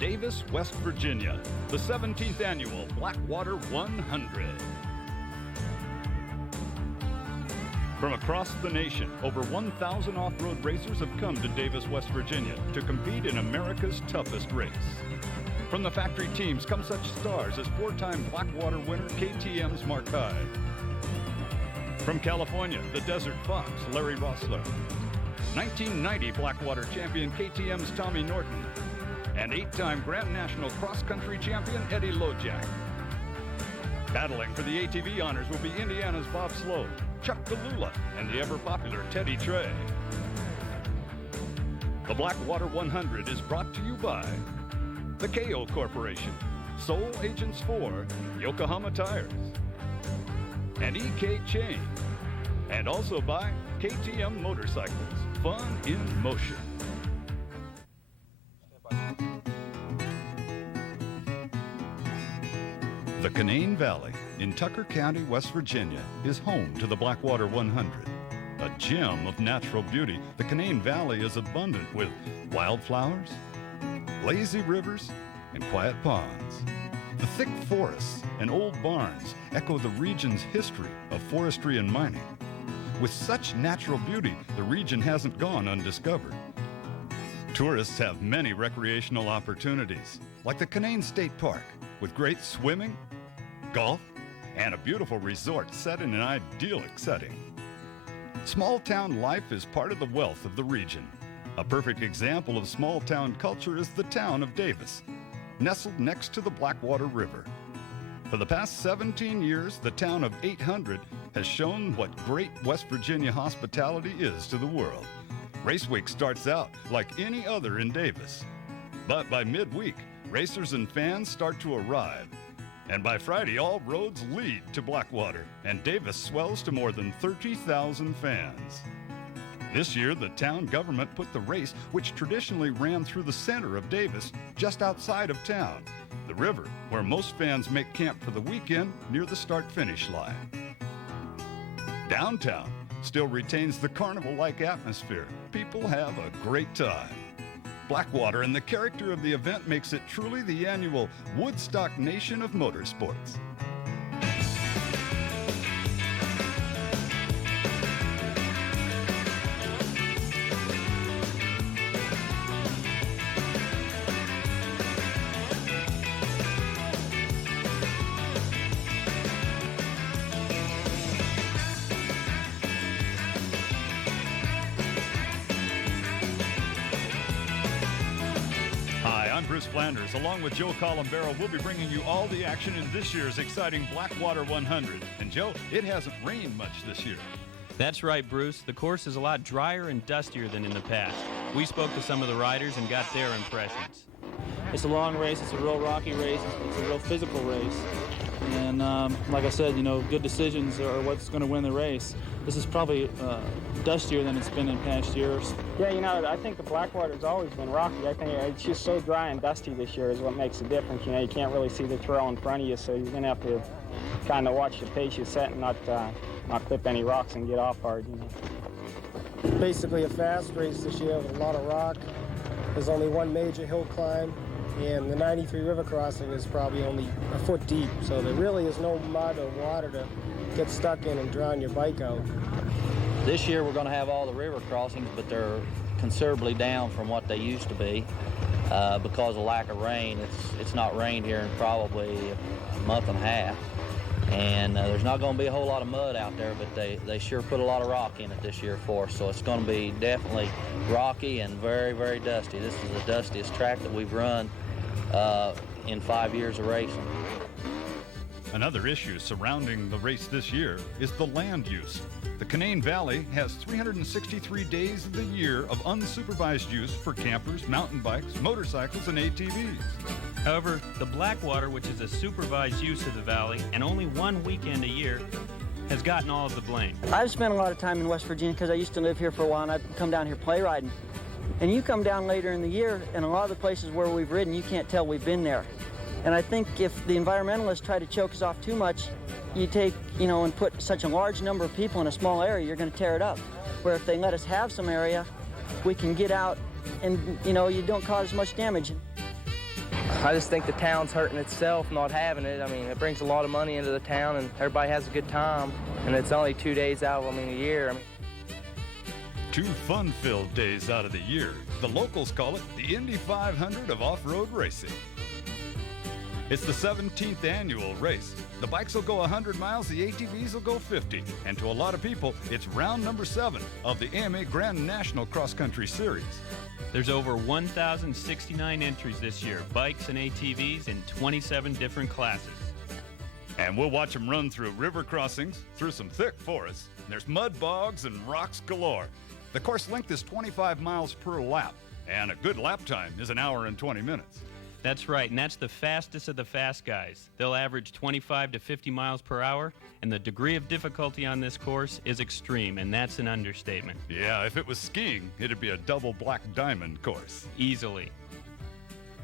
Davis, West Virginia, the 17th annual BlackWater 100. From across the nation, over 1,000 off-road racers have come to Davis, West Virginia to compete in America's toughest race. From the factory teams come such stars as four-time BlackWater winner KTM's Mark Hyde. From California, the Desert Fox, Larry Rossler. 1990 BlackWater champion KTM's Tommy Norton. And eight-time Grand National cross-country champion Eddie Lojak. Battling for the ATV honors will be Indiana's Bob Sloan, Chuck DeLula, and the ever-popular Teddy Trey. The BlackWater 100 is brought to you by the KO Corporation, Sole Agents for Yokohama Tires, and EK Chain, and also by KTM Motorcycles, fun in motion. The Canaan Valley in Tucker County, West Virginia, is home to the BlackWater 100. A gem of natural beauty, the Canaan Valley is abundant with wildflowers, lazy rivers, and quiet ponds. The thick forests and old barns echo the region's history of forestry and mining. With such natural beauty, the region hasn't gone undiscovered. Tourists have many recreational opportunities, like the Canaan State Park, with great swimming, golf, and a beautiful resort set in an idyllic setting. Small-town life is part of the wealth of the region. A perfect example of small-town culture is the town of Davis, nestled next to the BlackWater River. For the past 17 years, the town of 800 has shown what great West Virginia hospitality is to the world. Race week starts out like any other in Davis. But by midweek, racers and fans start to arrive. And by Friday, all roads lead to BlackWater, and Davis swells to more than 30,000 fans. This year, the town government put the race, which traditionally ran through the center of Davis, just outside of town, the river, where most fans make camp for the weekend near the start-finish line. Downtown still retains the carnival-like atmosphere. People have a great time. BlackWater and the character of the event makes it truly the annual Woodstock Nation of motorsports. Bruce Flanders, along with Joe Colombero, will be bringing you all the action in this year's exciting BlackWater 100. And Joe, it hasn't rained much this year. That's right, Bruce. The course is a lot drier and dustier than in the past. We spoke to some of the riders and got their impressions. It's a long race. It's a real rocky race. It's a real physical race. And like I said, you know, good decisions are what's going to win the race. This is probably dustier than it's been in past years. Yeah, you know, I think the BlackWater's always been rocky. I think it's just so dry and dusty this year is what makes the difference. You know, you can't really see the trail in front of you, so you're going to have to kind of watch the pace you set and not clip any rocks and get off hard, you know. Basically a fast race this year with a lot of rock. There's only one major hill climb, and the 93 river crossing is probably only a foot deep, so there really is no mud or water to get stuck in and drown your bike out. This year we're going to have all the river crossings, but they're considerably down from what they used to be because of lack of rain. It's not rained here in probably a month and a half, and there's not going to be a whole lot of mud out there, but they sure put a lot of rock in it this year for us, so it's going to be definitely rocky and very, very dusty. This is the dustiest track that we've run in 5 years of racing. Another issue surrounding the race this year is the land use. The Canaan Valley has 363 days of the year of unsupervised use for campers, mountain bikes, motorcycles, and ATVs. However, the BlackWater, which is a supervised use of the valley and only one weekend a year, has gotten all of the blame. I've spent a lot of time in West Virginia because I used to live here for a while, and I've come down here play riding. And you come down later in the year, and a lot of the places where we've ridden, you can't tell we've been there. And I think if the environmentalists try to choke us off too much, you take, you know, and put such a large number of people in a small area, you're going to tear it up. Where if they let us have some area, we can get out and, you know, you don't cause much damage. I just think the town's hurting itself not having it. I mean, it brings a lot of money into the town, and everybody has a good time. And it's only 2 days out, I mean, a year. 2 fun-filled days out of the year. The locals call it the Indy 500 of off-road racing. It's the 17th annual race. The bikes will go 100 miles, the ATVs will go 50. And to a lot of people, it's round number 7 of the AMA Grand National Cross Country Series. There's over 1,069 entries this year, bikes and ATVs in 27 different classes. And we'll watch them run through river crossings, through some thick forests. There's mud bogs and rocks galore. The course length is 25 miles per lap, and a good lap time is 1 hour and 20 minutes. That's right, and that's the fastest of the fast guys. They'll average 25 to 50 miles per hour, and the degree of difficulty on this course is extreme, and that's an understatement. Yeah, if it was skiing, it'd be a double black diamond course. Easily.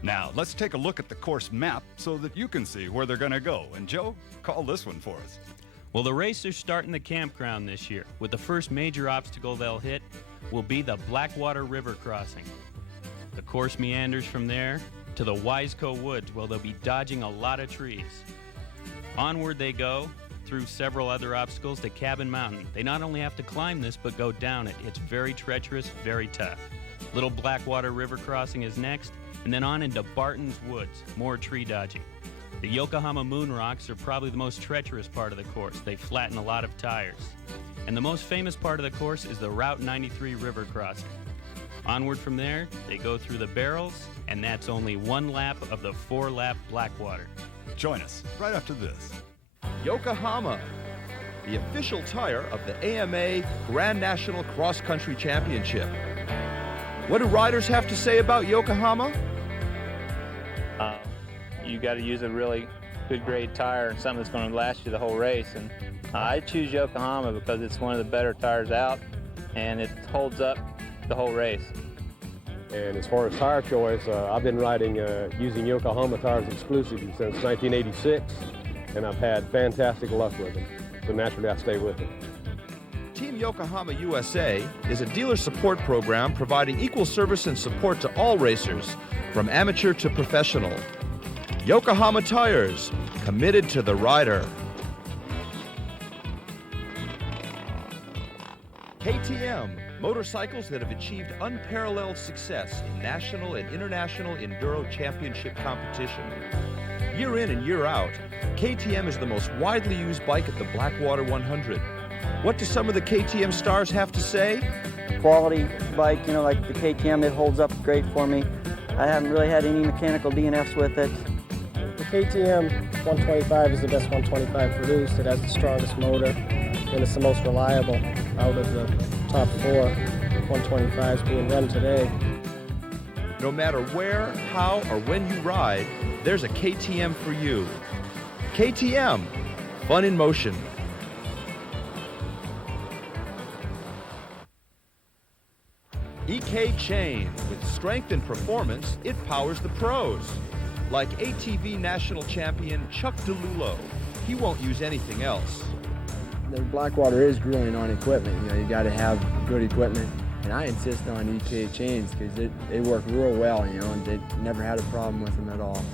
Now, let's take a look at the course map so that you can see where they're going to go. And Joe, call this one for us. Well, the racers start in the campground this year, with the first major obstacle they'll hit will be the BlackWater River crossing. The course meanders from there to the Wiseco Woods, where they'll be dodging a lot of trees. Onward they go, through several other obstacles to Cabin Mountain. They not only have to climb this, but go down it. It's very treacherous, very tough. Little BlackWater River crossing is next, and then on into Barton's Woods, more tree dodging. The Yokohama Moon Rocks are probably the most treacherous part of the course. They flatten a lot of tires. And the most famous part of the course is the Route 93 River crossing. Onward from there, they go through the barrels, and that's only 1 lap of the 4-lap BlackWater. Join us right after this. Yokohama, the official tire of the AMA Grand National Cross Country Championship. What do riders have to say about Yokohama? You got to use a really good grade tire and something that's going to last you the whole race. And I choose Yokohama because it's one of the better tires out, and it holds up the whole race. And as far as tire choice, I've been riding using Yokohama tires exclusively since 1986, and I've had fantastic luck with them. So naturally, I stay with them. Team Yokohama USA is a dealer support program providing equal service and support to all racers, from amateur to professional. Yokohama Tires, committed to the rider. KTM, motorcycles that have achieved unparalleled success in national and international enduro championship competition. Year in and year out, KTM is the most widely used bike at the BlackWater 100. What do some of the KTM stars have to say? Quality bike, you know, like the KTM, it holds up great for me. I haven't really had any mechanical DNFs with it. The KTM 125 is the best 125 produced. It has the strongest motor, and it's the most reliable out of the top 4 125s being run today. No matter where, how, or when you ride, there's a KTM for you. KTM, fun in motion. EK Chain, with strength and performance, it powers the pros. Like ATV national champion Chuck DeLulo, he won't use anything else. The BlackWater is grueling on equipment. You know, you got to have good equipment, and I insist on EK chains because they work real well. You know, and they never had a problem with them at all.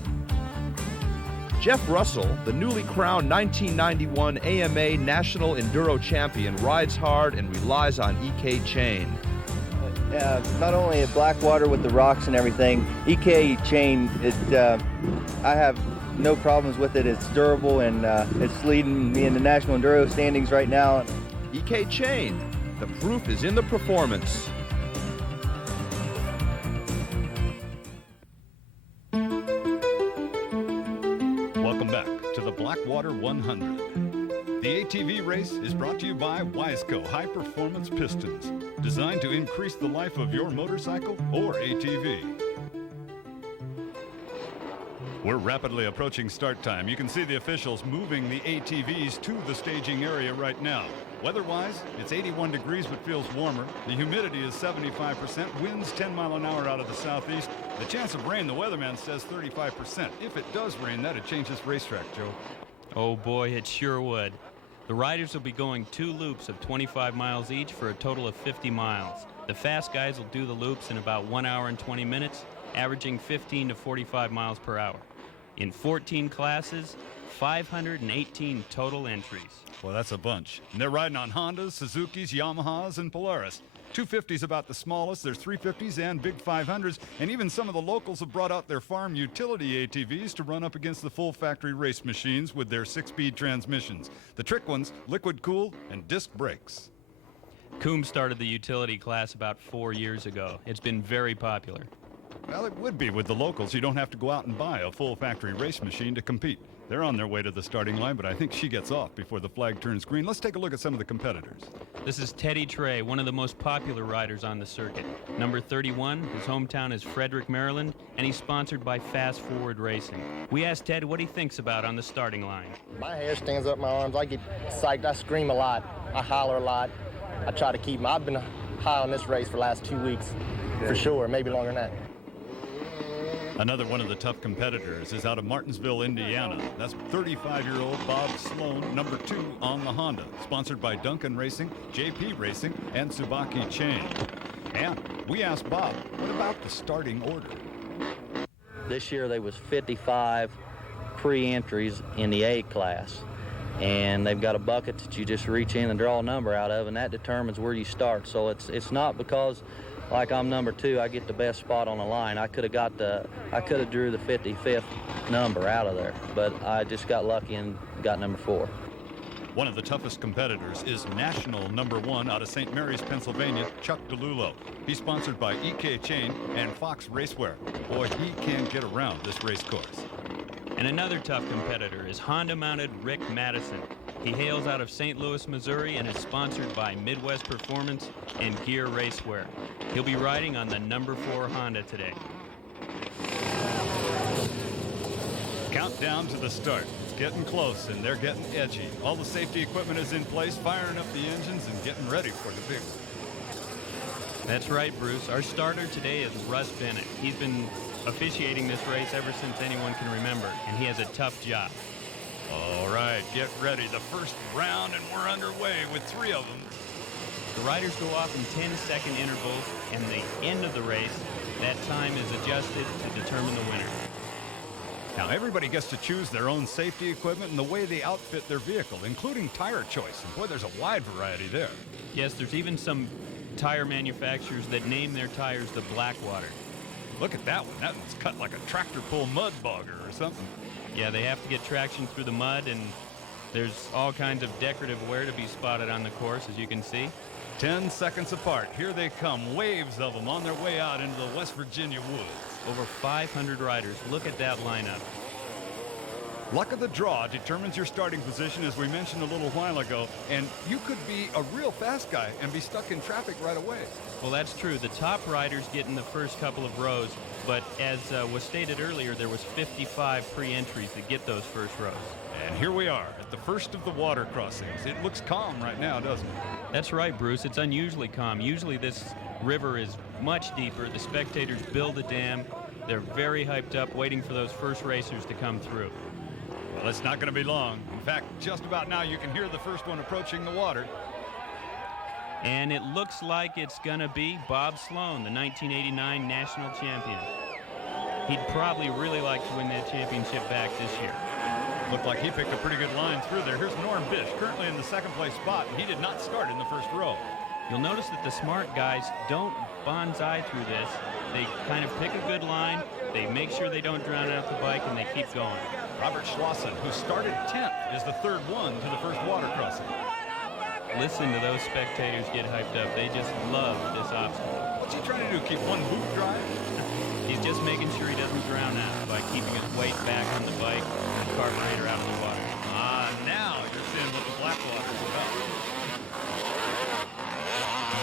Jeff Russell, the newly crowned 1991 AMA National Enduro Champion, rides hard and relies on EK chain. Not only at BlackWater with the rocks and everything, EK chain, I have no problems with it. It's durable, and it's leading me in the national enduro standings right now. EK chain, the proof is in the performance. Welcome back to the BlackWater 100. The ATV race is brought to you by Wiseco High Performance Pistons, designed to increase the life of your motorcycle or ATV. We're rapidly approaching start time. You can see the officials moving the ATVs to the staging area right now. Weather-wise, it's 81 degrees but feels warmer. The humidity is 75%. Winds 10 miles an hour out of the southeast. The chance of rain, the weatherman says 35%. If it does rain, that'd change this racetrack, Joe. Oh boy, it sure would. The riders will be going 2 loops of 25 miles each for a total of 50 miles. The fast guys will do the loops in about 1 hour and 20 minutes, averaging 15 to 45 miles per hour. In 14 classes, 518 total entries. Well, that's a bunch. And they're riding on Hondas, Suzukis, Yamahas, and Polaris. 250's about the smallest. There's 350s and big 500s. And even some of the locals have brought out their farm utility ATVs to run up against the full factory race machines with their 6-speed transmissions. The trick ones, liquid cooled and disc brakes. Coombs started the utility class about 4 years ago. It's been very popular. Well, it would be with the locals. You don't have to go out and buy a full factory race machine to compete. They're on their way to the starting line, but I think she gets off before the flag turns green. Let's take a look at some of the competitors. This is Teddy Trey, one of the most popular riders on the circuit. Number 31, his hometown is Frederick, Maryland, and he's sponsored by Fast Forward Racing. We asked Ted what he thinks about on the starting line. My hair stands up my arms. I get psyched. I scream a lot. I holler a lot. I try to keep them. I've been high on this race for the last 2 weeks, for sure, maybe longer than that. Another one of the tough competitors is out of Martinsville, Indiana. That's 35-year-old Bob Sloan, number 2 on the Honda, sponsored by Duncan Racing, JP Racing, and Tsubaki Chain. And we asked Bob, what about the starting order? This year there was 55 pre-entries in the A class, and they've got a bucket that you just reach in and draw a number out of, and that determines where you start. So it's not because, like, I'm number 2, I get the best spot on the line. I could have drew the 55th number out of there, but I just got lucky and got number 4. One of the toughest competitors is national number 1 out of St. Mary's, Pennsylvania, Chuck DeLulo. He's sponsored by EK Chain and Fox Racewear. Boy, he can get around this race course. And another tough competitor is Honda-mounted Rick Madison. He hails out of St. Louis, Missouri, and is sponsored by Midwest Performance and Gear Racewear. He'll be riding on the number 4 Honda today. Countdown to the start. It's getting close, and they're getting edgy. All the safety equipment is in place, firing up the engines and getting ready for the big one. That's right, Bruce. Our starter today is Russ Bennett. He's been officiating this race ever since anyone can remember, and he has a tough job. All right, get ready. The first round, and we're underway with 3 of them. The riders go off in 10-second intervals, and the end of the race, that time is adjusted to determine the winner. Now, everybody gets to choose their own safety equipment and the way they outfit their vehicle, including tire choice. And boy, there's a wide variety there. Yes, there's even some tire manufacturers that name their tires the BlackWater. Look at that one. That one's cut like a tractor pull mud bogger or something. Yeah, they have to get traction through the mud, and there's all kinds of decorative wear to be spotted on the course, as you can see. 10 seconds apart. Here they come, waves of them on their way out into the West Virginia woods. Over 500 riders. Look at that lineup. Luck of the draw determines your starting position, as we mentioned a little while ago, and you could be a real fast guy and be stuck in traffic right away. Well, that's true. The top riders get in the first couple of rows, but as was stated earlier, there was 55 pre-entries that get those first rows. And here we are at the first of the water crossings. It looks calm right now, doesn't it? That's right, Bruce. It's unusually calm. Usually this river is much deeper. The spectators build a dam. They're very hyped up, waiting for those first racers to come through. Well, it's not going to be long. In fact, just about now you can hear the first one approaching the water. And it looks like it's going to be Bob Sloan, the 1989 national champion. He'd probably really like to win that championship back this year. Looked like he picked a pretty good line through there. Here's Norm Bish, currently in the second place spot, and he did not start in the first row. You'll notice that the smart guys don't bonsai through this. They kind of pick a good line, they make sure they don't drown out the bike, and they keep going. Robert Schlosson, who started 10th, is the third one to the first water crossing. Listen to those spectators get hyped up. They just love this obstacle. What's he trying to do, keep one boot dry? He's just making sure he doesn't drown out by keeping his weight back on the bike and the carburetor out of the water. Now you're seeing what the BlackWater is about.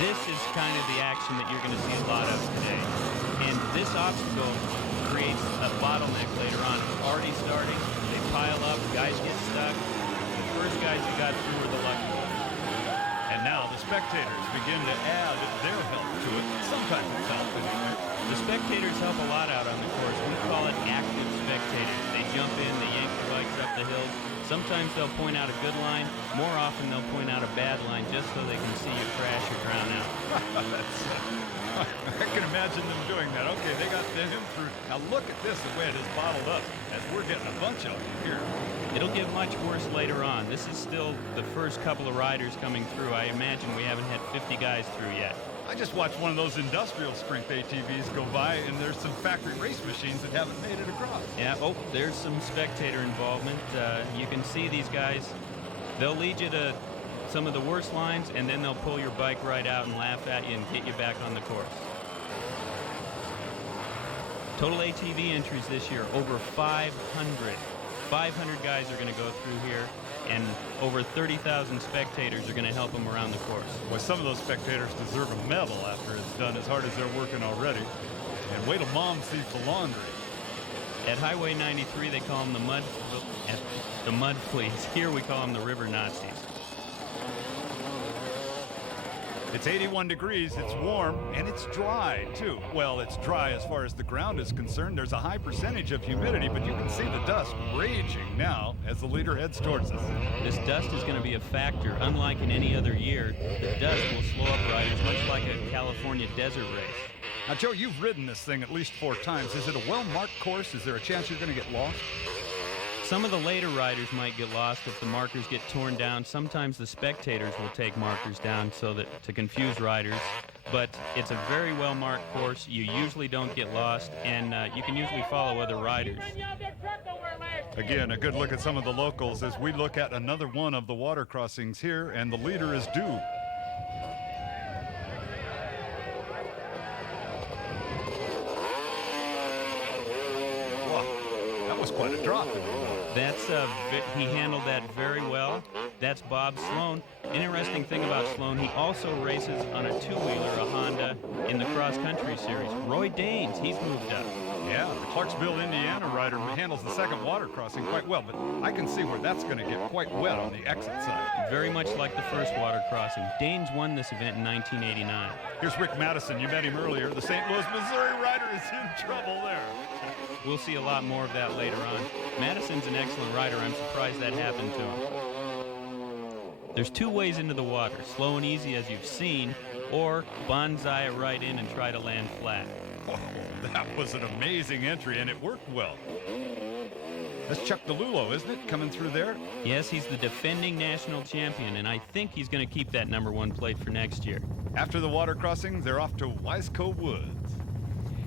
This is kind of the action that you're going to see a lot of today. And this obstacle creates a bottleneck later on. It's already starting. They pile up. Guys get stuck. The first guys who got through were the lucky ones. And now the spectators begin to add their help to it. Sometimes it's help anyway. The spectators help a lot out on the course. We call it active spectators. They jump in, they yank the bikes up the hills. Sometimes they'll point out a good line. More often they'll point out a bad line just so they can see you crash or drown out. I can imagine them doing that. Okay, they got him through. Now look at this, the way it is bottled up, as we're getting a bunch of them here. It'll get much worse later on. This is still the first couple of riders coming through. I imagine we haven't had 50 guys through yet. I just watched one of those industrial strength ATVs go by, and there's some factory race machines that haven't made it across. Yeah, oh, there's some spectator involvement. You can see these guys. They'll lead you to some of the worst lines, and then they'll pull your bike right out and laugh at you and get you back on the course. Total ATV entries this year, over 500. 500 guys are going to go through here, and over 30,000 spectators are going to help them around the course. Well, some of those spectators deserve a medal after it's done, as hard as they're working already. And wait till Mom sees the laundry. At Highway 93, they call them the mud fleas. Here we call them the river Nazis. It's 81 degrees, it's warm, and it's dry, too. Well, it's dry as far as the ground is concerned. There's a high percentage of humidity, but you can see the dust raging now as the leader heads towards us. This dust is going to be a factor. Unlike in any other year, the dust will slow up riders, much like a California desert race. Now, Joe, you've ridden this thing at least 4 times. Is it a well-marked course? Is there a chance you're going to get lost? Some of the later riders might get lost if the markers get torn down. Sometimes the spectators will take markers down so that to confuse riders. But it's a very well-marked course. You usually don't get lost, and you can usually follow other riders. Again, a good look at some of the locals as we look at another one of the water crossings here, and the leader is due. Wow, that was quite a drop. He handled that very well. That's Bob Sloan. Interesting thing about Sloan, he also races on a two-wheeler, a Honda, in the cross-country series. Roy Daines, he's moved up. Yeah, the Clarksville, Indiana rider who handles the second water crossing quite well, but I can see where that's going to get quite wet on the exit side. Very much like the first water crossing. Daines won this event in 1989. Here's Rick Madison. You met him earlier. The St. Louis, Missouri rider is in trouble there. We'll see a lot more of that later on. Madison's an excellent rider. I'm surprised that happened to him. There's 2 ways into the water, slow and easy as you've seen, or bonsai it right in and try to land flat. Oh, that was an amazing entry, and it worked well. That's Chuck DeLulo, isn't it, coming through there? Yes, he's the defending national champion, and I think he's going to keep that #1 plate for next year. After the water crossing, they're off to Wiseco Woods.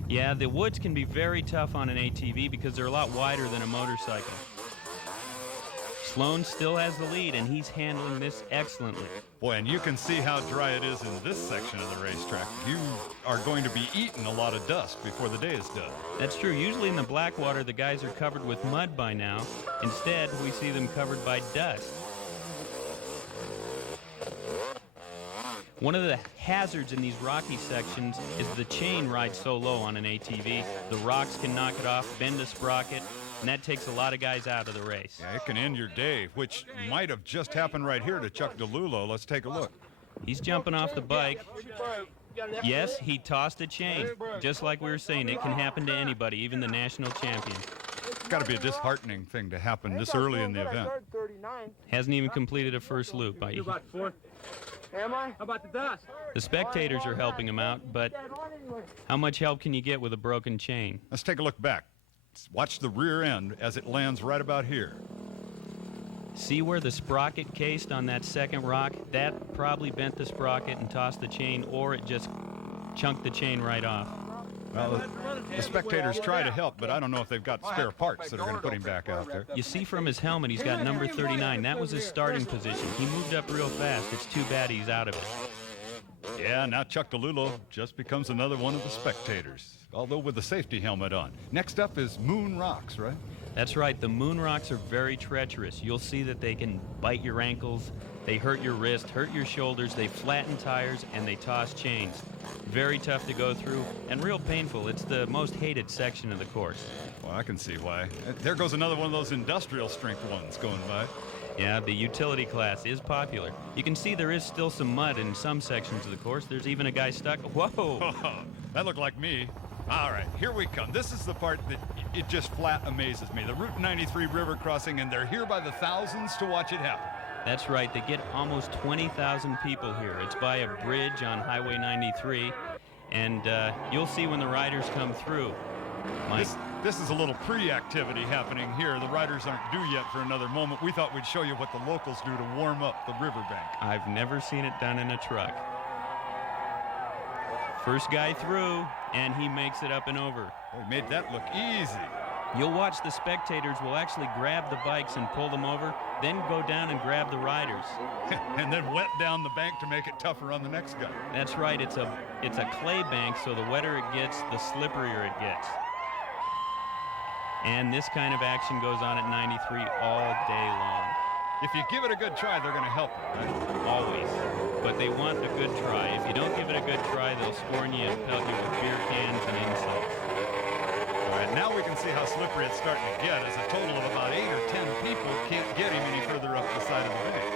Yeah, the woods can be very tough on an ATV because they're a lot wider than a motorcycle. Sloan still has the lead, and he's handling this excellently. Boy, and you can see how dry it is in this section of the racetrack. You are going to be eating a lot of dust before the day is done. That's true. Usually in the BlackWater, the guys are covered with mud by now. Instead, we see them covered by dust. One of the hazards in these rocky sections is the chain rides so low on an ATV. The rocks can knock it off, bend a sprocket, and that takes a lot of guys out of the race. Yeah, it can end your day, which might have just happened right here to Chuck DeLulo. Let's take a look. He's jumping off the bike. Yes, he tossed a chain. Just like we were saying, it can happen to anybody, even the national champion. It's got to be a disheartening thing to happen this early in the event. Hasn't even completed a first loop. Am I? How about the dust? The spectators are helping him out, but how much help can you get with a broken chain? Let's take a look back. Watch the rear end as it lands right about here. See where the sprocket cased on that second rock? That probably bent the sprocket and tossed the chain, or it just chunked the chain right off. Well, the spectators try to help, but I don't know if they've got spare parts that are going to put him back out there. You see from his helmet, he's got number 39. That was his starting position. He moved up real fast. It's too bad he's out of it. Yeah, now Chuck DeLulo just becomes another one of the spectators, although with the safety helmet on. Next up is Moon Rocks, right? That's right. The Moon Rocks are very treacherous. You'll see that they can bite your ankles, they hurt your wrist, hurt your shoulders, they flatten tires, and they toss chains. Very tough to go through and real painful. It's the most hated section of the course. Well, I can see why. There goes another one of those industrial strength ones going by. Yeah, the utility class is popular. You can see there is still some mud in some sections of the course. There's even a guy stuck. Whoa! That looked like me. All right, here we come. This is the part that it just flat amazes me. The Route 93 river crossing, and they're here by the thousands to watch it happen. That's right. They get almost 20,000 people here. It's by a bridge on Highway 93, and you'll see when the riders come through. This is a little pre-activity happening here. The riders aren't due yet for another moment. We thought we'd show you what the locals do to warm up the riverbank. I've never seen it done in a truck. First guy through, and he makes it up and over. Oh, he made that look easy. You'll watch the spectators will actually grab the bikes and pull them over, then go down and grab the riders. And then wet down the bank to make it tougher on the next guy. That's right, it's a clay bank, so the wetter it gets, the slipperier it gets. And this kind of action goes on at 93 all day long. If you give it a good try, they're going to help you, right? Always. But they want a good try. If you don't give it a good try, they'll scorn you and pelt you with beer cans and insults. All right, now we can see how slippery it's starting to get, as a total of about 8 or 10 people can't get him any further up the side of the bank.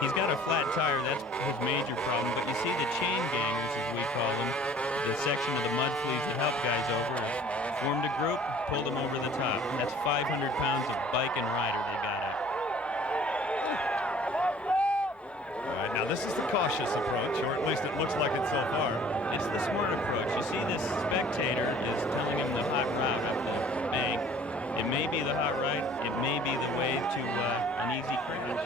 He's got a flat tire, that's his major problem, but you see the chain gangers, as we call them, the section of the mud fleas that help guys over, formed a group, pulled them over the top. That's 500 pounds of bike and rider they got up. All right, now this is the cautious approach, or at least it looks like it so far. It's the smart approach. You see this spectator is telling him the hot route up the bank. It may be the hot route, it may be the way to an easy crash.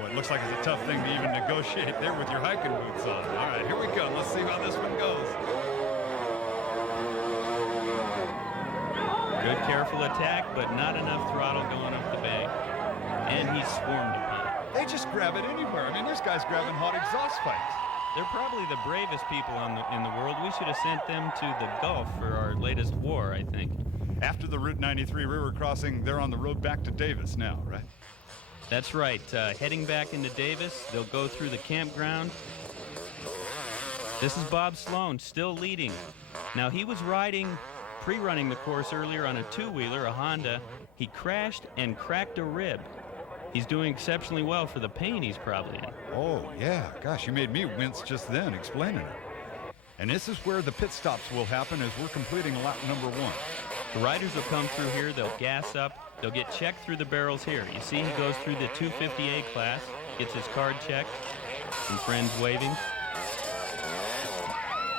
Well, it looks like it's a tough thing to even negotiate there with your hiking boots on. All right, here we go. Let's see how this one goes. Good careful attack, but not enough throttle going up the bank. And he's swarmed upon. They just grab it anywhere. I mean, this guy's grabbing hot exhaust pipes. They're probably the bravest people in the world. We should have sent them to the Gulf for our latest war, I think. After the Route 93 river crossing, they're on the road back to Davis now, right? That's right. Heading back into Davis, they'll go through the campground. This is Bob Sloan, still leading. Now, he was pre-running the course earlier on a two-wheeler, a Honda. He crashed and cracked a rib. He's doing exceptionally well for the pain he's probably in. Oh, yeah. Gosh, you made me wince just then explaining it. And this is where the pit stops will happen as we're completing lap number 1. The riders will come through here. They'll gas up. They'll get checked through the barrels here. You see he goes through the 250A class, gets his card checked, some friends waving.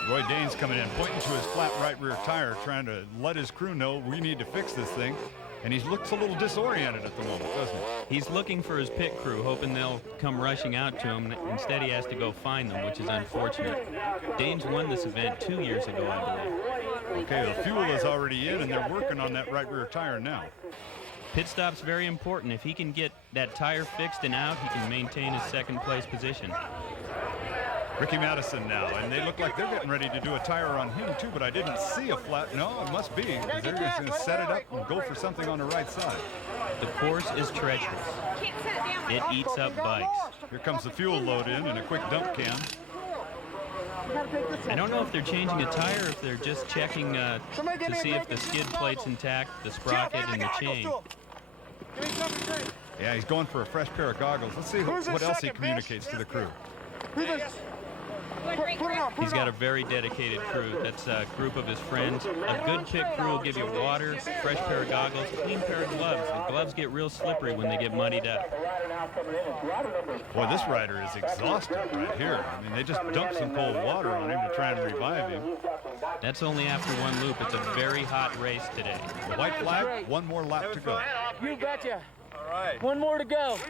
Roy Dane's coming in, pointing to his flat right rear tire, trying to let his crew know we need to fix this thing. And he looks a little disoriented at the moment, doesn't he? He's looking for his pit crew, hoping they'll come rushing out to him. Instead, he has to go find them, which is unfortunate. Danes won this event 2 years ago, I believe. Okay, the fuel is already in, and they're working on that right rear tire now. Pit stop's very important. If he can get that tire fixed and out, he can maintain his second place position. Ricky Madison now, and they look like they're getting ready to do a tire on him too, but I didn't see a flat. No, it must be, because they're just going to set it up and go for something on the right side. The course is treacherous. It eats up bikes. Here comes the fuel load in a quick dump can. I don't know if they're changing a tire or if they're just checking to see if the skid plate's intact, the sprocket, and the chain. Yeah, he's going for a fresh pair of goggles. Let's see what else he communicates to the crew. He's got a very dedicated crew. That's a group of his friends. A good pit crew will give you water, fresh pair of goggles, clean pair of gloves. The gloves get real slippery when they get muddied up. Boy, this rider is exhausted right here. I mean, they just dumped some cold water on him to try and revive him. That's only after one loop. It's a very hot race today. The white flag, one more lap to go. You betcha. Right. One more to go. He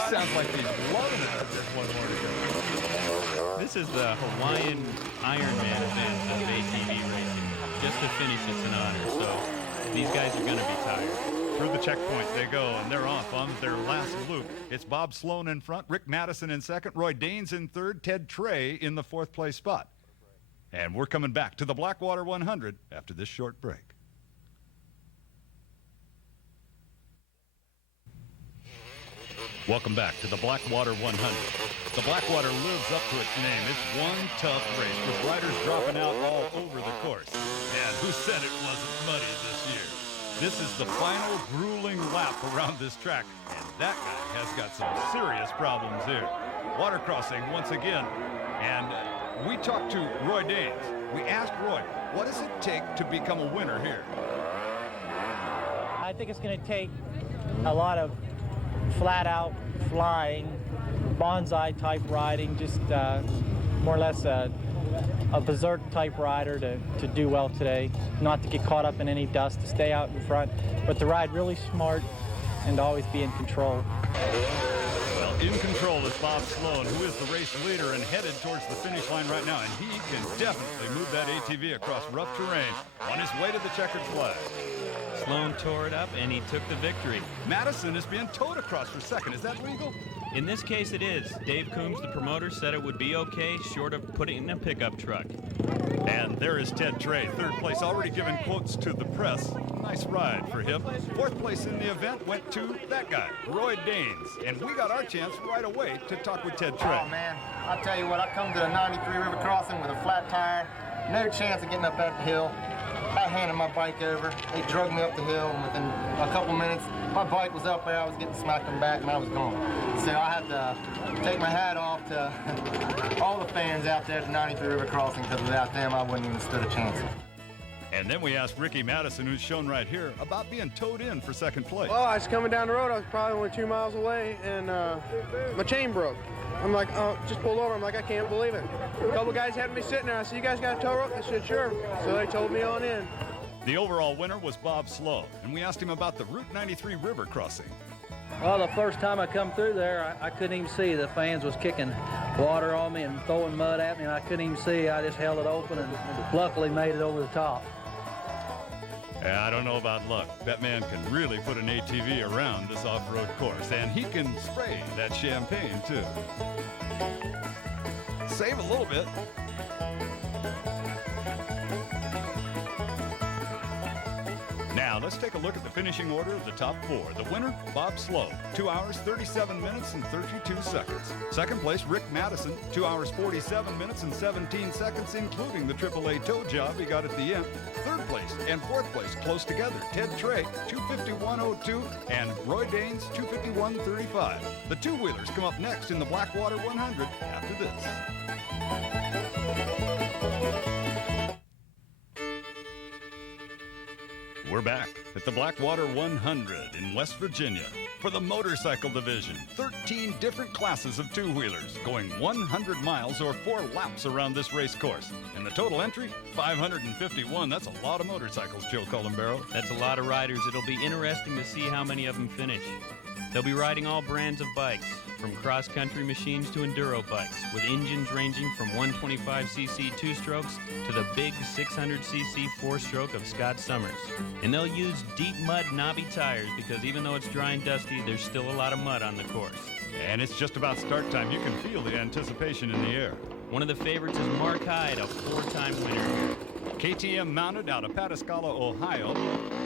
sounds like he's loving it that there's one more to go. This is the Hawaiian Ironman event of ATV racing. Just to finish, it's an honor. So these guys are going to be tired. Through the checkpoint they go, and they're off on their last loop. It's Bob Sloan in front, Rick Madison in second, Roy Danes in third, Ted Trey in the fourth place spot. And we're coming back to the BlackWater 100 after this short break. Welcome back to the BlackWater 100. The BlackWater lives up to its name. It's one tough race with riders dropping out all over the course. And who said it wasn't muddy this year? This is the final grueling lap around this track, and that guy has got some serious problems here. Water crossing once again, and we talked to Roy Danes. We asked Roy, what does it take to become a winner here? I think it's going to take a lot of flat out flying, bonsai type riding, just more or less a berserk type rider to do well today, not to get caught up in any dust, to stay out in front, but to ride really smart and to always be in control. Well, in control is Bob Sloan, who is the race leader and headed towards the finish line right now, and he can definitely move that ATV across rough terrain on his way to the checkered flag. Sloan tore it up and he took the victory. Madison is being towed across for second. Is that legal? In this case it is. Dave Coombs, the promoter, said it would be okay short of putting in a pickup truck. And there is Ted Trey, third place, already giving quotes to the press. Nice ride for him. Fourth place in the event went to that guy, Roy Daines. And we got our chance right away to talk with Ted Trey. Oh, man, I'll tell you what, I come to the 93 River Crossing with a flat tire, no chance of getting up that hill. I handed my bike over. They drug me up the hill, and within a couple minutes, my bike was up there. I was getting smacked in the back, and I was gone. So I had to take my hat off to all the fans out there at the 93 River Crossing, because without them, I wouldn't even stood a chance. And then we asked Ricky Madison, who's shown right here, about being towed in for second place. Well, I was coming down the road. I was probably only 2 miles away, and my chain broke. I'm like, just pulled over. I'm like, I can't believe it. A couple guys had me sitting there. I said, you guys got a tow rope? They said, sure. So they towed me on in. The overall winner was Bob Sloan, and we asked him about the Route 93 river crossing. Well, the first time I come through there, I couldn't even see. The fans was kicking water on me and throwing mud at me, and I couldn't even see. I just held it open and luckily made it over the top. I don't know about luck. That man can really put an ATV around this off-road course, and he can spray that champagne, too. Save a little bit. Now, let's take a look at the finishing order of the top four. The winner, Bob Sloan, 2 hours, 37 minutes, and 32 seconds. Second place, Rick Madison, 2 hours, 47 minutes, and 17 seconds, including the AAA tow job he got at the end. Third place and fourth place, close together. Ted Trey, 2:51.02, and Roy Daines, 2:51.35. The two-wheelers come up next in the BlackWater 100 after this. We're back at the BlackWater 100 in West Virginia for the motorcycle division. 13 different classes of two-wheelers going 100 miles or 4 laps around this race course. And the total entry, 551. That's a lot of motorcycles, Joe Columbaro. That's a lot of riders. It'll be interesting to see how many of them finish. They'll be riding all brands of bikes, from cross-country machines to enduro bikes, with engines ranging from 125cc two-strokes to the big 600cc four-stroke of Scott Summers. And they'll use deep mud knobby tires because even though it's dry and dusty, there's still a lot of mud on the course. And it's just about start time. You can feel the anticipation in the air. One of the favorites is Mark Hyde, a 4-time winner. KTM mounted out of Pataskala, Ohio,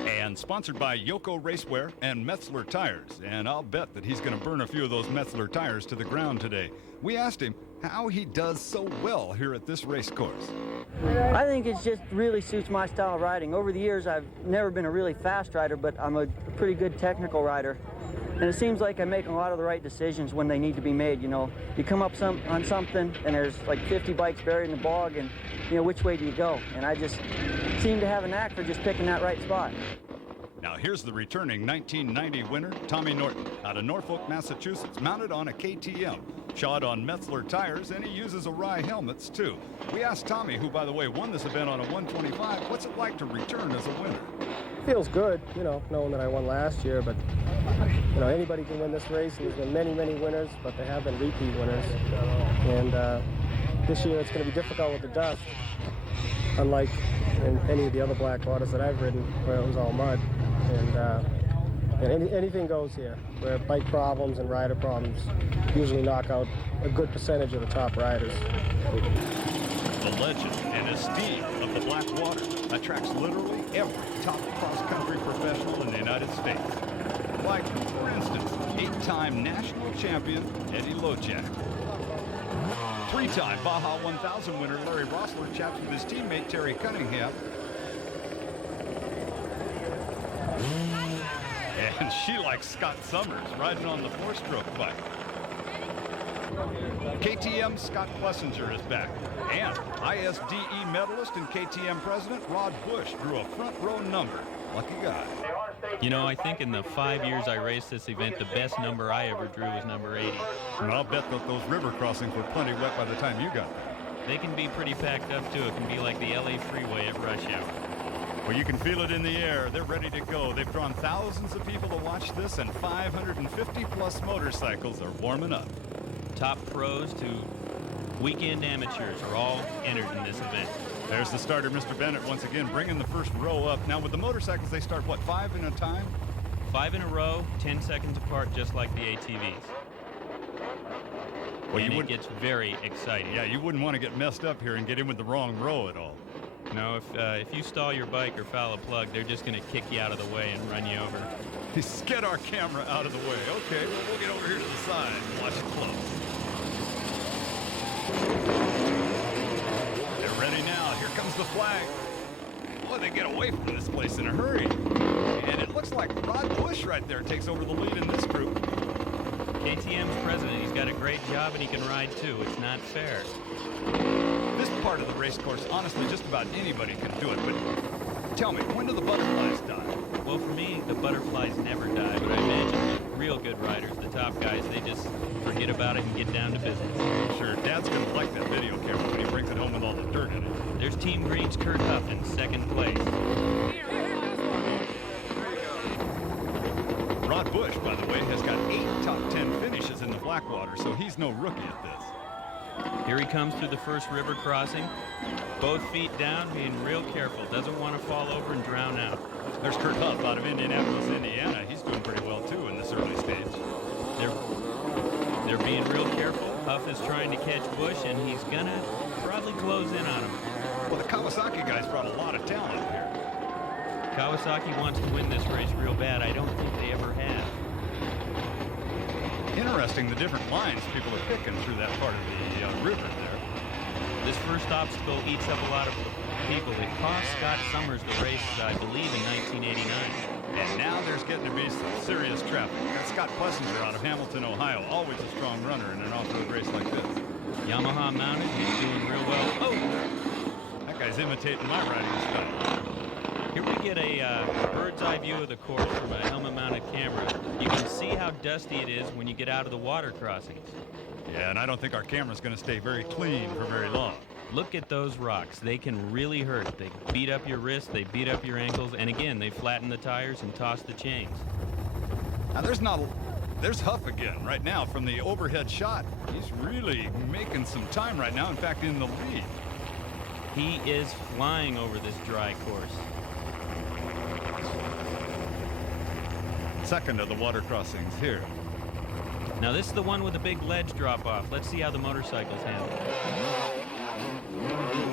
and sponsored by Yoko Racewear and Metzler Tires. And I'll bet that he's going to burn a few of those Metzler tires to the ground today. We asked him how he does so well here at this race course. I think it just really suits my style of riding. Over the years, I've never been a really fast rider, but I'm a pretty good technical rider. And it seems like I make a lot of the right decisions when they need to be made. You know, you come up on something and there's like 50 bikes buried in the bog, and you know, which way do you go? And I just seem to have a knack for just picking that right spot. Now here's the returning 1990 winner, Tommy Norton, out of Norfolk, Massachusetts, mounted on a KTM, shod on Metzler tires, and he uses Arai helmets too. We asked Tommy, who by the way won this event on a 125, what's it like to return as a winner? Feels good, you know, knowing that I won last year, but you know, anybody can win this race, and there's been many, many winners, but there have been repeat winners. And this year it's going to be difficult with the dust, unlike in any of the other BlackWaters that I've ridden where it was all mud. And anything goes here, where bike problems and rider problems usually knock out a good percentage of the top riders. The legend and esteem of the BlackWater attracts literally every top cross-country professional in the United States. Like, for instance, 8-time national champion Eddie Lojak. 3-time Baja 1000 winner Larry Rossler chats with his teammate Terry Cunningham. And she likes Scott Summers riding on the 4-stroke bike. KTM Scott Plessinger is back. And ISDE medalist and KTM president Rod Bush drew a front row number. Lucky guy. You know, I think in the 5 years I raced this event, the best number I ever drew was number 80. And I'll bet that those river crossings were plenty wet by the time you got there. They can be pretty packed up, too. It can be like the LA freeway at rush hour. Well, you can feel it in the air. They're ready to go. They've drawn thousands of people to watch this, and 550-plus motorcycles are warming up. Top pros to weekend amateurs are all entered in this event. There's the starter, Mr. Bennett, once again, bringing the first row up. Now, with the motorcycles, they start, what, 5 in a time? 5 in a row, 10 seconds apart, just like the ATVs. Well, and it gets very exciting. Yeah, you wouldn't want to get messed up here and get in with the wrong row at all. No, if you stall your bike or foul a plug, they're just going to kick you out of the way and run you over. Get our camera out of the way. Okay, well, we'll get over here to the side and watch it close. They're ready now. Here comes the flag. Boy, they get away from this place in a hurry. And it looks like Rod Bush right there takes over the lead in this group. KTM's president, he's got a great job and he can ride too. It's not fair. This part of the race course, honestly, just about anybody can do it. But tell me, when do the butterflies die? Well, for me, the butterflies never die. But I imagine real good riders, the top guys, they just forget about it and get down to business. Sure, Dad's going to like that video camera when he brings it home with all the dirt in it. There's Team Green's Kurt Huff in second place. Rod Bush, by the way, has got 8 top 10 finishes in the BlackWater, so he's no rookie at this. Here he comes through the first river crossing. Both feet down, being real careful. Doesn't want to fall over and drown out. There's Kurt Huff out of Indianapolis, Indiana. He's doing pretty well, too, in this early stage. They're being real careful. Huff is trying to catch Bush, and he's going to probably close in on him. Well, the Kawasaki guys brought a lot of talent here. Kawasaki wants to win this race real bad. I don't think they ever have. Interesting, the different lines people are picking through that part of the river there. This first obstacle eats up a lot of people. It cost Scott Summers the race, I believe, in 1989. And now there's getting to be some serious traffic. Got Scott Plessinger out of Hamilton, Ohio, always a strong runner in an off-road race like this. Yamaha mounted, he's doing real well. Oh! That guy's imitating my riding style. Here we get a bird's eye view of the course from a helmet-mounted camera. You can see how dusty it is when you get out of the water crossings. Yeah, and I don't think our camera's going to stay very clean for very long. Look at those rocks. They can really hurt. They beat up your wrists, they beat up your ankles, and again, they flatten the tires and toss the chains. Now, there's Huff again right now from the overhead shot. He's really making some time right now, in fact, in the lead. He is flying over this dry course. Second of the water crossings here. Now this is the one with the big ledge drop off. Let's see how the motorcycles handle it.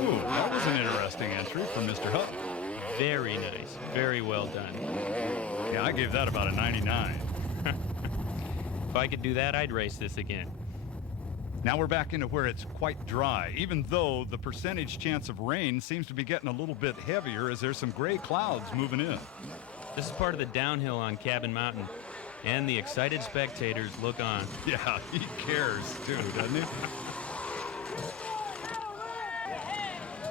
Ooh, that was an interesting entry from Mr. Huff. Very nice. Very well done. Yeah, I gave that about a 99. If I could do that, I'd race this again. Now we're back into where it's quite dry, even though the percentage chance of rain seems to be getting a little bit heavier as there's some gray clouds moving in. This is part of the downhill on Cabin Mountain, and the excited spectators look on. Yeah, he cares too, doesn't he?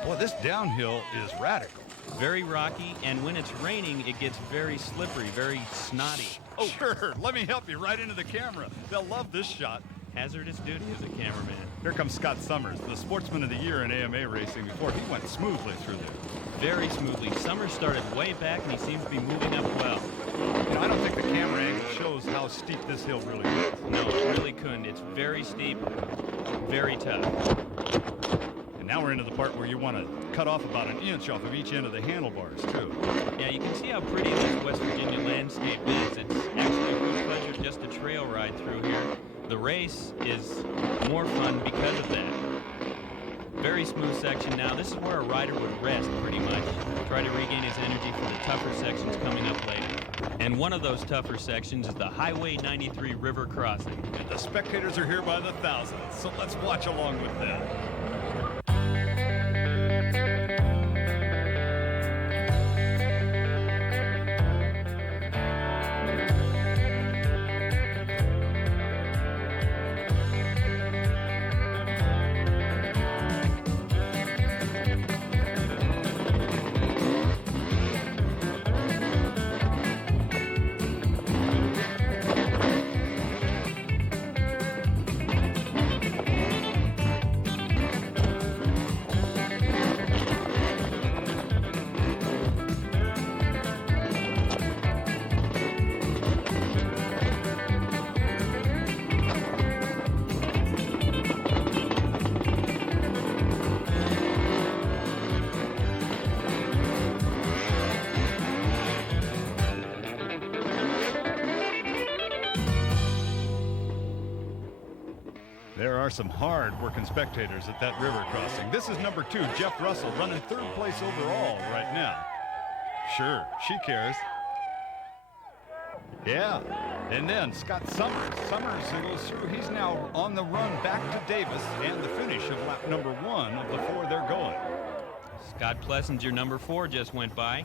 Boy, this downhill is radical. Very rocky, and when it's raining, it gets very slippery, very snotty. Oh, sure. Let me help you right into the camera. They'll love this shot. Hazardous duty as a cameraman. Here comes Scott Summers, the Sportsman of the Year in AMA racing before. He went smoothly through there. Very smoothly. Summers started way back, and he seems to be moving up well. You know, I don't think the camera angle shows how steep this hill really is. No, it really couldn't. It's very steep, very tough. And now we're into the part where you want to cut off about an inch off of each end of the handlebars, too. Yeah, you can see how pretty this West Virginia landscape is. It's actually a real pleasure just to trail ride through here. The race is more fun because of that. Very smooth section now. This is where a rider would rest pretty much. Try to regain his energy for the tougher sections coming up later. And one of those tougher sections is the Highway 93 River Crossing. And the spectators are here by the thousands, so let's watch along with them. There are some hard-working spectators at that river crossing. This is number 2, Jeff Russell, running 3rd place overall right now. Sure, she cares. Yeah, and then Scott Summers. Summers goes through. He's now on the run back to Davis and the finish of lap number 1 of the 4 they're going. Scott Plessinger, number 4, just went by.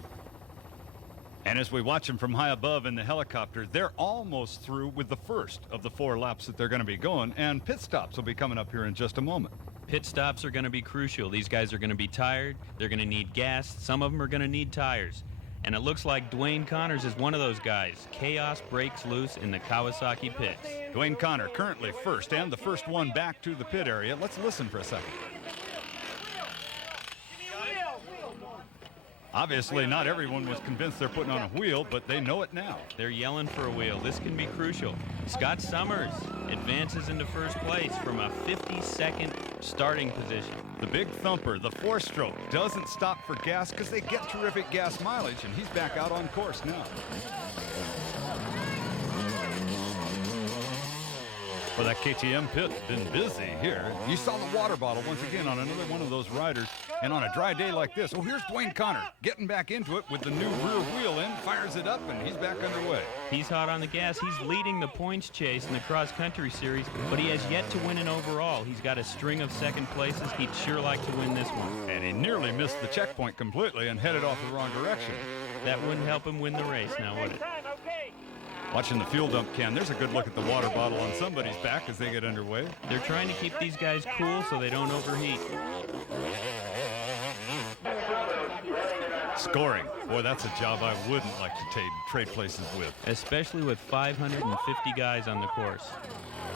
And as we watch them from high above in the helicopter, they're almost through with the first of the 4 laps that they're going to be going, and pit stops will be coming up here in just a moment. Pit stops are going to be crucial. These guys are going to be tired. They're going to need gas. Some of them are going to need tires. And it looks like Dwayne Connors is one of those guys. Chaos breaks loose in the Kawasaki pits. Dwayne Connor currently first and the first one back to the pit area. Let's listen for a second. Obviously, not everyone was convinced they're putting on a wheel, but they know it now. They're yelling for a wheel. This can be crucial. Scott Summers advances into first place from a 52nd starting position. The big thumper, the 4-stroke, doesn't stop for gas because they get terrific gas mileage, and he's back out on course now. Well, that KTM pit been busy here. You saw the water bottle once again on another one of those riders. And on a dry day like this, oh, here's Dwayne Connor getting back into it with the new rear wheel in, fires it up, and he's back underway. He's hot on the gas. He's leading the points chase in the cross-country series, but he has yet to win an overall. He's got a string of second places. He'd sure like to win this one. And he nearly missed the checkpoint completely and headed off the wrong direction. That wouldn't help him win the race now, would it? Watching the fuel dump can, there's a good look at the water bottle on somebody's back as they get underway. They're trying to keep these guys cool so they don't overheat. Scoring. Boy, that's a job I wouldn't like to trade places with. Especially with 550 guys on the course.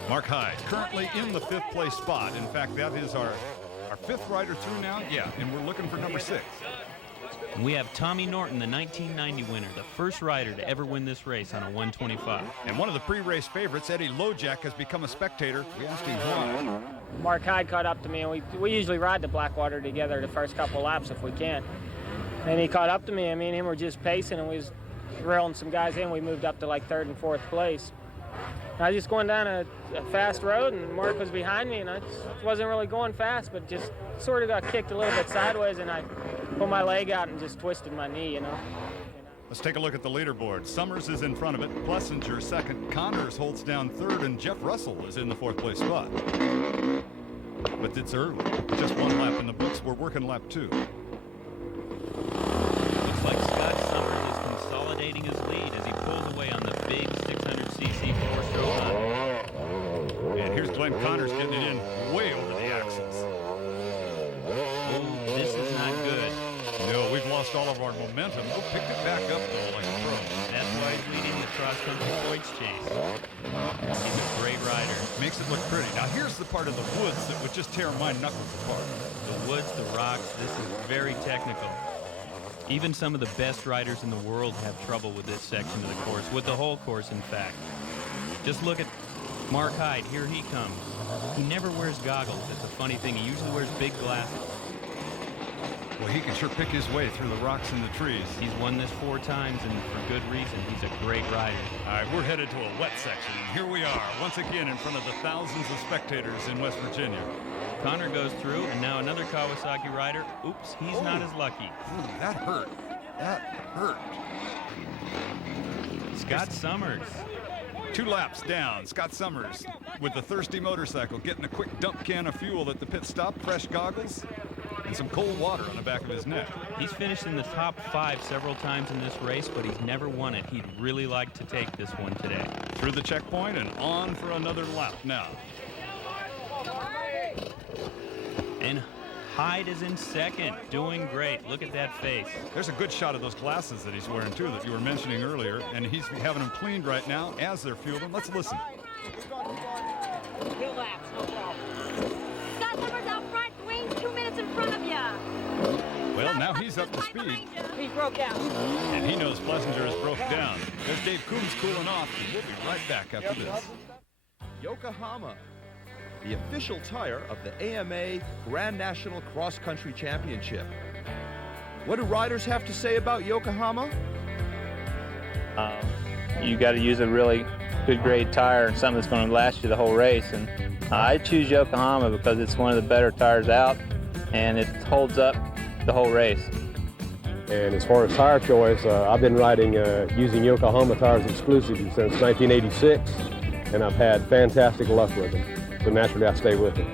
Mark Hyde, currently in the 5th place spot. In fact, that is our 5th rider through now. Yeah, and we're looking for number 6. We have Tommy Norton, the 1990 winner, the first rider to ever win this race on a 125. And one of the pre-race favorites, Eddie Lojak, has become a spectator. We asked him why. Mark Hyde caught up to me, and we usually ride the BlackWater together the first couple laps if we can. And he caught up to me, and me and him were just pacing, and we was reeling some guys in. We moved up to like 3rd and 4th place. And I was just going down a fast road, and Mark was behind me, and I just wasn't really going fast, but just sort of got kicked a little bit sideways, and I pulled my leg out and just twisted my knee, you know. Let's take a look at the leaderboard. Summers is in front of it, Plessinger 2nd, Connors holds down 3rd, and Jeff Russell is in the 4th place spot. But it's early. Just 1 lap in the books. We're working lap 2. Looks like Scott Summers is consolidating his lead as he pulls away on the big 600cc 4-stroke Honda. And here's Glenn Connors getting it in way over the axles. Oh, this is not good. No, we've lost all of our momentum. We'll pick it back up, though, like a pro. That's why he's leading the cross-country points chase. He's a great rider. Makes it look pretty. Now, here's the part of the woods that would just tear my knuckles apart. The woods, the rocks, this is very technical. Even some of the best riders in the world have trouble with this section of the course, with the whole course, in fact. Just look at Mark Hyde. Here he comes. He never wears goggles. It's a funny thing. He usually wears big glasses. Well, he can sure pick his way through the rocks and the trees. He's won this 4 times, and for good reason. He's a great rider. All right, we're headed to a wet section. Here we are, once again in front of the thousands of spectators in West Virginia. Connor goes through, and now another Kawasaki rider. Oops, he's not as lucky. Ooh, that hurt. That hurt. Scott Summers. 2 laps down. Scott Summers with the thirsty motorcycle, getting a quick dump can of fuel at the pit stop, fresh goggles, and some cold water on the back of his neck. He's finished in the top 5 several times in this race, but he's never won it. He'd really like to take this one today. Through the checkpoint and on for another lap now. And Hyde is in 2nd, doing great. Look at that face. There's a good shot of those glasses that he's wearing, too, that you were mentioning earlier, and he's having them cleaned right now as they're fueled. Let's listen. Scott Summers out front. Dwayne's 2 minutes in front of you. Well, now he's up to speed. He broke out. And he knows Plessinger is broke down. There's Dave Coombs cooling off, and we'll be right back after this. Yokohama, the official tire of the AMA Grand National Cross Country Championship. What do riders have to say about Yokohama? You got to use a really good grade tire and something that's going to last you the whole race. And I choose Yokohama because it's one of the better tires out, and it holds up the whole race. And as far as tire choice, I've been riding using Yokohama tires exclusively since 1986, and I've had fantastic luck with them. So naturally, I stay with it.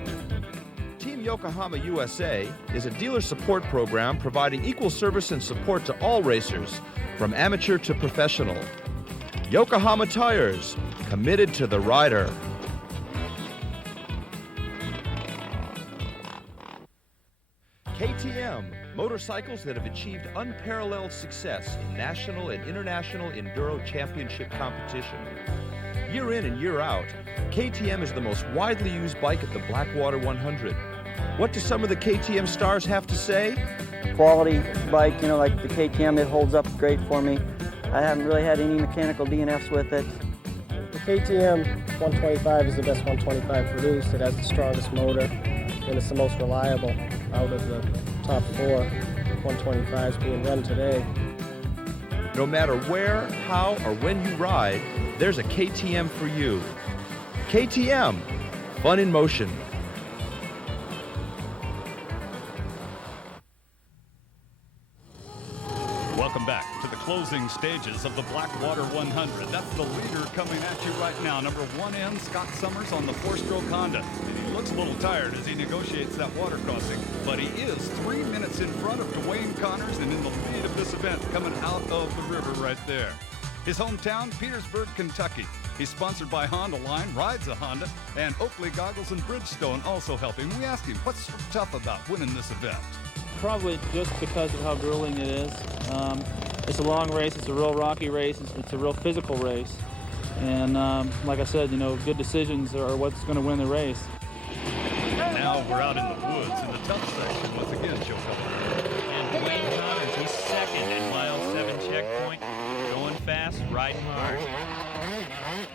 Team Yokohama USA is a dealer support program providing equal service and support to all racers, from amateur to professional. Yokohama Tires, committed to the rider. KTM, motorcycles that have achieved unparalleled success in national and international enduro championship competition. Year in and year out, KTM is the most widely used bike at the BlackWater 100. What do some of the KTM stars have to say? Quality bike, you know, like the KTM, it holds up great for me. I haven't really had any mechanical DNFs with it. The KTM 125 is the best 125 produced. It has the strongest motor, and it's the most reliable out of the top 4 125s being run today. No matter where, how, or when you ride, there's a KTM for you. KTM, fun in motion. Welcome back to the closing stages of the BlackWater 100. That's the leader coming at you right now. Number 1N, Scott Summers on the 4-stroke Honda. And he looks a little tired as he negotiates that water crossing, but he is 3 minutes in front of Dwayne Connors and in the lead of this event coming out of the river right there. His hometown, Petersburg, Kentucky. He's sponsored by Honda Line, rides a Honda, and Oakley Goggles and Bridgestone also helping. We asked him, what's so tough about winning this event? Probably just because of how grueling it is. It's a long race, it's a real rocky race, it's a real physical race. And like I said, you know, good decisions are what's going to win the race. Now we're out in the woods in the tough section once again, Joe. And Dwayne Connors, he's second at mile 7 checkpoint, going fast, riding hard.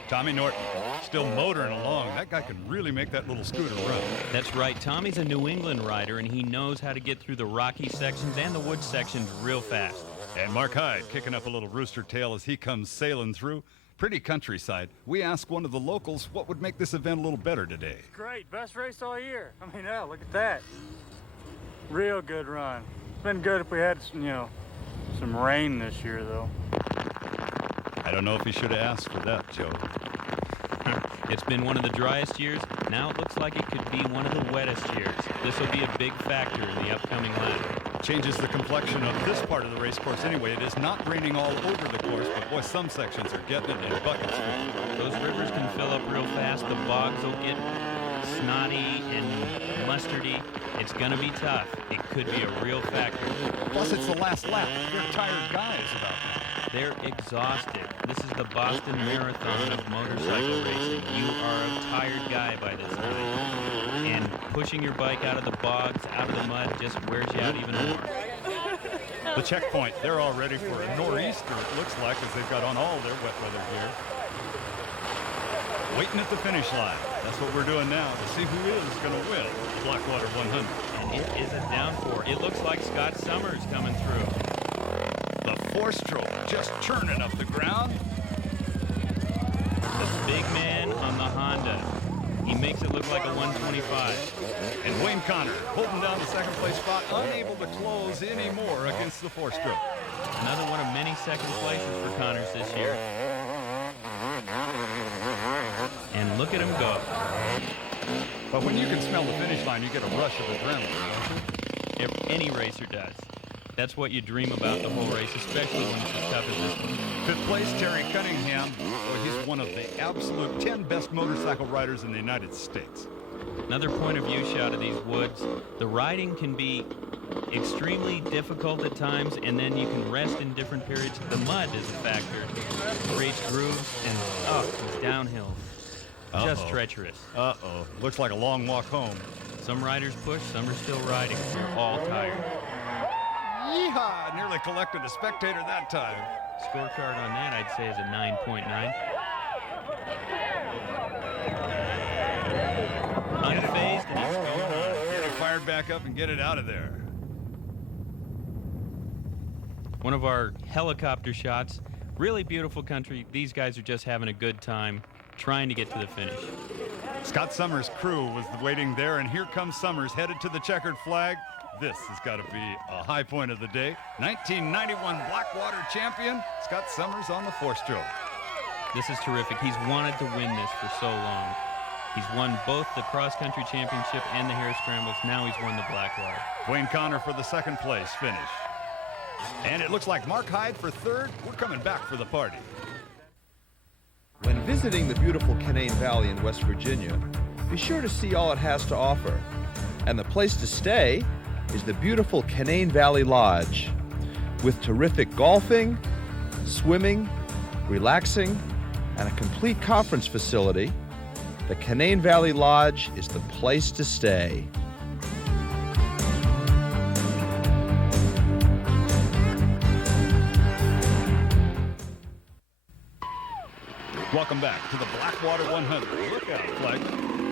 Tommy Norton still motoring along. That guy can really make that little scooter run. That's right. Tommy's a New England rider, and he knows how to get through the rocky sections and the wood sections real fast. And Mark Hyde kicking up a little rooster tail as he comes sailing through. Pretty countryside. We asked one of the locals what would make this event a little better today. Great. Best race all year. I mean, yeah, look at that. Real good run. It's been good if we had, you know, some rain this year, though. I don't know if he should have asked for that, Joe. It's been one of the driest years. Now it looks like it could be one of the wettest years. This will be a big factor in the upcoming lap. Changes the complexion of this part of the race course anyway. It is not raining all over the course, but boy, some sections are getting it in buckets. Those rivers can fill up real fast. The bogs will get snotty and mustardy. It's going to be tough. It could be a real factor. Plus, it's the last lap. They're tired guys about that. They're exhausted. This is the Boston Marathon of motorcycle racing. You are a tired guy by this time. And pushing your bike out of the bogs, out of the mud, just wears you out even more. The checkpoint, they're all ready for a nor'easter, it looks like, as they've got on all their wet weather gear. Waiting at the finish line. That's what we're doing now to see who is going to win the BlackWater 100. And it is a downpour. It looks like Scott Summers coming through. The 4-stroke just churning up the ground. The big man on the Honda. He makes it look like a 125. And Wayne Connor holding down the second place spot, unable to close anymore against the 4-stroke. Another one of many second places for Connors this year. And look at him go. But when you can smell the finish line, you get a rush of adrenaline, don't you? Any racer does. That's what you dream about the whole race, especially when it's as tough as this one. 5th place, Terry Cunningham. Well, he's one of the absolute 10 best motorcycle riders in the United States. Another point of view shot of these woods. The riding can be extremely difficult at times, and then you can rest in different periods. The mud is a factor. It creates grooves, and it's downhill. Just treacherous. Uh-oh. Looks like a long walk home. Some riders push, some are still riding. They're all tired. Yeehaw! Nearly collected a spectator that time. Scorecard on that, I'd say, is a 9.9. Unfazed, and it's going on. Get it fired back up and get it out of there. One of our helicopter shots. Really beautiful country. These guys are just having a good time trying to get to the finish. Scott Summers' crew was waiting there, and here comes Summers headed to the checkered flag. This has got to be a high point of the day. 1991 Blackwater champion, Scott Summers on the four-stroke. This is terrific. He's wanted to win this for so long. He's won both the cross-country championship and the hare scrambles. Now he's won the Blackwater. Dwayne Connor for the second place finish. And it looks like Mark Hyde for third. We're coming back for the party. When visiting the beautiful Canaan Valley in West Virginia, be sure to see all it has to offer. And the place to stay is the beautiful Canaan Valley Lodge. With terrific golfing, swimming, relaxing, and a complete conference facility, the Canaan Valley Lodge is the place to stay. Welcome back to the Blackwater 100. Look out, Fleck.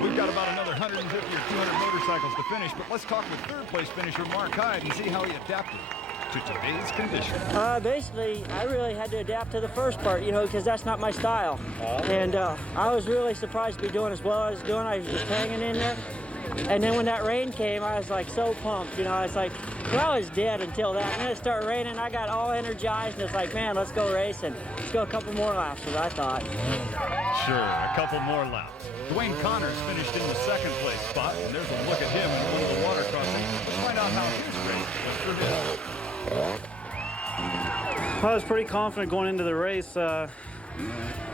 We've got about another 150 or 200 motorcycles to finish, but let's talk with third-place finisher Mark Hyde and see how he adapted to today's conditions. Basically, I really had to adapt to the first part, you know, because that's not my style. And I was really surprised to be doing as well as I was doing. I was just hanging in there. And then when that rain came, I was like so pumped, you know. I was like, well, I was dead until that. And then it started raining, I got all energized, and it's like, man, let's go racing. Let's go a couple more laps, was I thought. Sure, a couple more laps. Dwayne Connors finished in the second place spot, and there's a look at him in one of the water crossings. Let's find out how his race was for him. I was pretty confident going into the race. It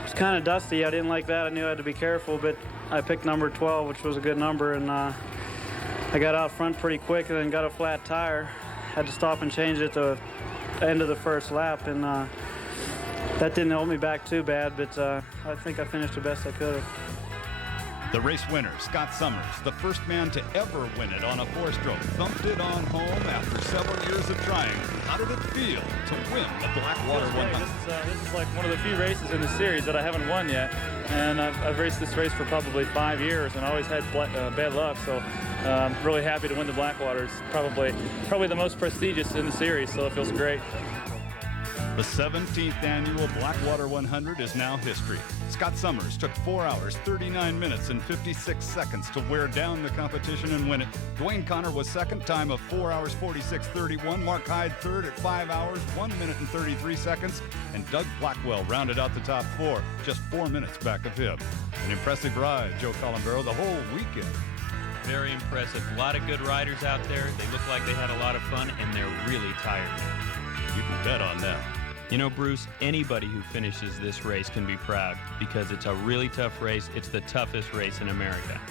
was kind of dusty. I didn't like that. I knew I had to be careful, but I picked number 12, which was a good number, and I got out front pretty quick and then got a flat tire. Had to stop and change it at the end of the first lap, and that didn't hold me back too bad, but I think I finished the best I could have. The race winner, Scott Summers, the first man to ever win it on a four-stroke, thumped it on home after several years of trying. How did it feel to win the Blackwater 100? This is like one of the few races in the series that I haven't won yet, and I've raced this race for probably 5 years and always had bad luck, so I'm really happy to win the Blackwater. It's probably the most prestigious in the series, so it feels great. The 17th annual Blackwater 100 is now history. Scott Summers took 4 hours, 39 minutes, and 56 seconds to wear down the competition and win it. Dwayne Connor was second, time of 4 hours, 46:31. Mark Hyde third at 5 hours, 1 minute and 33 seconds. And Doug Blackwell rounded out the top four, just 4 minutes back of him. An impressive ride, Joe Columbaro, the whole weekend. Very impressive. A lot of good riders out there. They look like they had a lot of fun, and they're really tired. You can bet on that. You know, Bruce, anybody who finishes this race can be proud because it's a really tough race. It's the toughest race in America.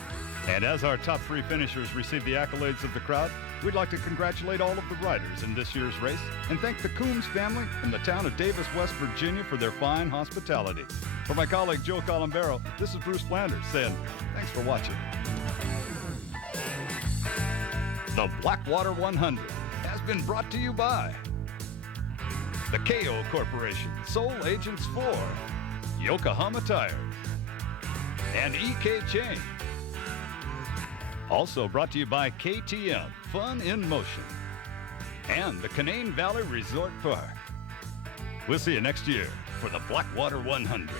And as our top three finishers receive the accolades of the crowd, we'd like to congratulate all of the riders in this year's race and thank the Coombs family from the town of Davis, West Virginia for their fine hospitality. For my colleague Joe Columbaro, this is Bruce Flanders saying thanks for watching. The Blackwater 100 has been brought to you by the KO Corporation, sole agents for Yokohama Tires and EK Chain. Also brought to you by KTM, Fun in Motion, and the Canaan Valley Resort Park. We'll see you next year for the Blackwater 100.